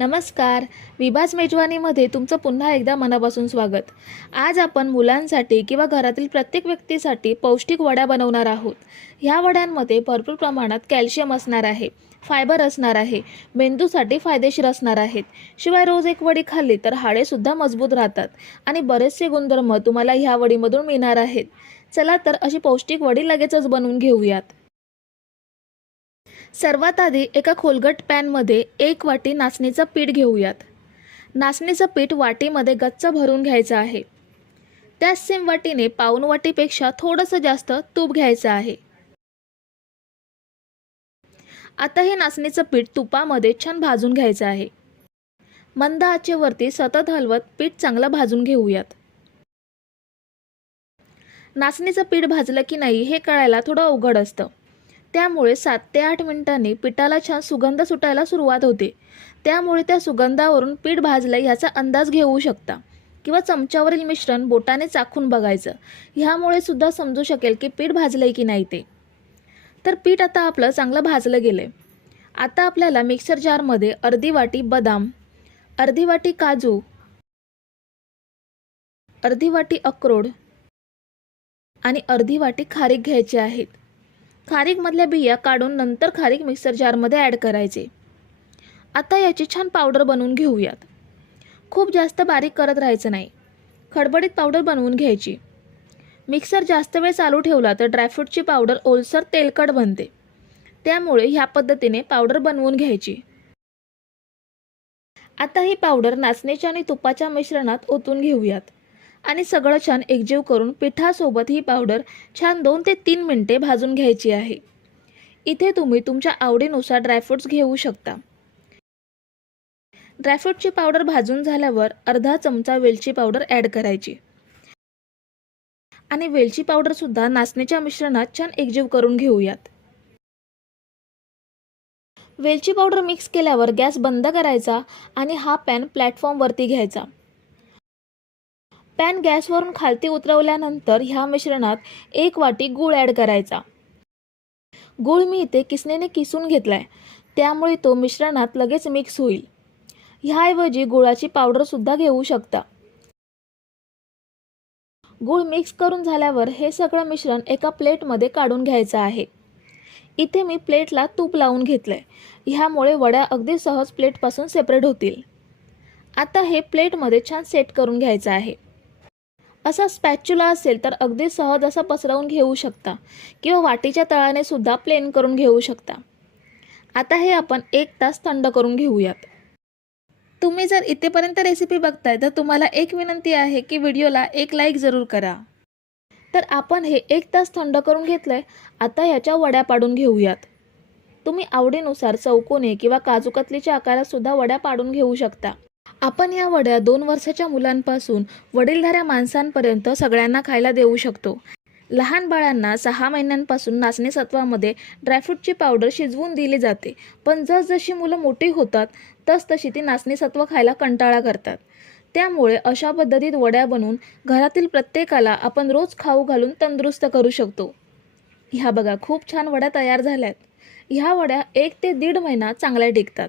नमस्कार. विभाज मेजवानीमध्ये तुमचं पुन्हा एकदा मनापासून स्वागत. आज आपण मुलांसाठी किंवा घरातील प्रत्येक व्यक्तीसाठी पौष्टिक वड्या बनवणार आहोत. ह्या वड्यांमध्ये भरपूर प्रमाणात कॅल्शियम असणार आहे फायबर असणार आहे मेंदूसाठी फायदेशीर असणार आहेत. शिवाय रोज एक वडी खाल्ली तर हाडेसुद्धा मजबूत राहतात आणि बरेचसे गुणधर्म तुम्हाला ह्या वडीमधून मिळणार आहेत. चला तर अशी पौष्टिक वडी लगेचच बनवून घेऊयात. सर्वात आधी एका खोलगट पॅनमध्ये एक वाटी नाचणीचं पीठ घेऊयात. नाचणीचं पीठ वाटीमध्ये गच्च भरून घ्यायचं आहे. त्याच सेम वाटीने पाऊन वाटीपेक्षा थोडंसं जास्त तूप घ्यायचं आहे. आता हे नाचणीचं पीठ तुपामध्ये छान भाजून घ्यायचं आहे. मंद आचेवरती सतत हलवत पीठ चांगलं भाजून घेऊयात. नाचणीचं पीठ भाजलं की नाही हे कळायला थोडं अवघड असतं. त्यामुळे सात ते आठ मिनिटांनी पिठाला छान सुगंध सुटायला सुरुवात होते. त्यामुळे त्या सुगंधावरून पीठ भाजलं ह्याचा अंदाज घेऊ शकता. किंवा चमच्यावरील मिश्रण बोटाने चाखून बघायचं. ह्यामुळे सुद्धा समजू शकेल की पीठ भाजलंय की नाही ते. तर पीठ आता आपलं चांगलं भाजलं गेलं आहे आता आपल्याला मिक्सर जारमध्ये अर्धी वाटी बदाम अर्धी वाटी काजू अर्धी वाटी अक्रोड आणि अर्धी वाटी खारीक घ्यायची आहेत. खारीकमधल्या बिया काढून नंतर खारीक मिक्सर जारमध्ये ॲड करायचे. आता याची छान पावडर बनवून घेऊयात. खूप जास्त बारीक करत राहायचं नाही. खडबडीत पावडर बनवून घ्यायची. मिक्सर जास्त वेळ चालू ठेवला तर ड्रायफ्रूटची पावडर ओलसर तेलकट बनते. त्यामुळे ह्या पद्धतीने पावडर बनवून घ्यायची. आता ही पावडर नाचणीच्या आणि तुपाच्या मिश्रणात ओतून घेऊयात. आणि सगळं छान एकजीव करून पिठासोबत ही पावडर छान दोन ते तीन मिनटे भाजून घ्यायची आहे. इथे तुम्ही तुमच्या आवडीनुसार ड्रायफ्रूट्स घेऊ शकता. ड्रायफ्रूटची पावडर भाजून झाल्यावर अर्धा चमचा वेलची पावडर ॲड करायची. आणि वेलची पावडरसुद्धा नाचणीच्या मिश्रणात छान एकजीव करून घेऊयात. वेलची पावडर मिक्स केल्यावर गॅस बंद करायचा आणि हा पॅन प्लॅटफॉर्मवरती घ्यायचा. पॅन गॅसवरून खालती उतरवल्यानंतर ह्या मिश्रणात एक वाटी गूळ ॲड करायचा. गूळ मी इथे किसनेने किसून घेतलाय. त्यामुळे तो मिश्रणात लगेच मिक्स होईल. ह्याऐवजी गुळाची पावडरसुद्धा घेऊ शकता. गूळ मिक्स करून झाल्यावर हे सगळं मिश्रण एका प्लेटमध्ये काढून घ्यायचं आहे. इथे मी प्लेटला तूप लावून घेतलंय. ह्यामुळे वड्या अगदी सहज प्लेटपासून सेपरेट होतील. आता हे प्लेटमध्ये छान सेट करून घ्यायचं आहे. असा स्पॅच्युला असेल तर अगदी सहज असा पसरवून घेऊ शकता. किंवा वाटीच्या तळाने सुद्धा प्लेन करून घेऊ शकता. आता हे आपण एक तास थंड करून घेऊयात. तुम्ही जर इथेपर्यंत रेसिपी बघताय तर तुम्हाला एक विनंती आहे की व्हिडिओला एक लाईक जरूर करा. तर आपण हे एक तास थंड करून घेतलंय आता ह्याच्या वड्या पाडून घेऊयात. तुम्ही आवडीनुसार चौकोने किंवा काजूकतलीच्या आकारात सुद्धा वड्या पाडून घेऊ शकता. आपण या वड्या दोन वर्षाच्या मुलांपासून वडीलधाऱ्या माणसांपर्यंत सगळ्यांना खायला देऊ शकतो. लहान बाळांना सहा महिन्यांपासून नाचणी सत्वामध्ये ड्रायफ्रूटची पावडर शिजवून दिली जाते. पण जसजशी मुलं मोठी होतात तसतशी ती नाचणी सत्व खायला कंटाळा करतात. त्यामुळे अशा पद्धतीत वड्या बनवून घरातील प्रत्येकाला आपण रोज खाऊ घालून तंदुरुस्त करू शकतो. ह्या बघा खूप छान वड्या तयार झाल्यात. ह्या वड्या एक ते दीड महिना चांगल्या टिकतात.